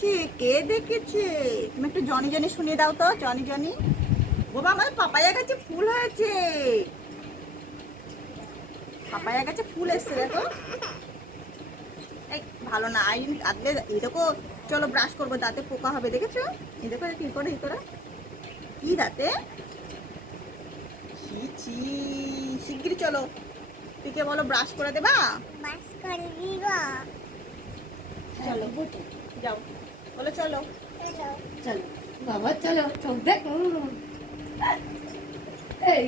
দেখেছে? কে দেখেছে? তুমি একটু জনি জনি শুনিয়ে দাও তো, জনি জনি। বাবা আমাদের পাপায়া গাছে ফুল হয়েছে, পাপায়া গাছে ফুল এসছে দেখো। এই ভালো না, এই আদলে এই দেখো। চলো ব্রাশ করবো, দাঁতে পোকা হবে দেখেছো? এই দেখো কি করে এই তোরা, কি দাঁতে, ছি ছি। শিগগিরি চলো, পিকে বলো ব্রাশ করে দেবা। বাস করে দিবা। চলো যাও, বলো চলো। চলো চলো বাবা, চলো চোখ দেখ। এই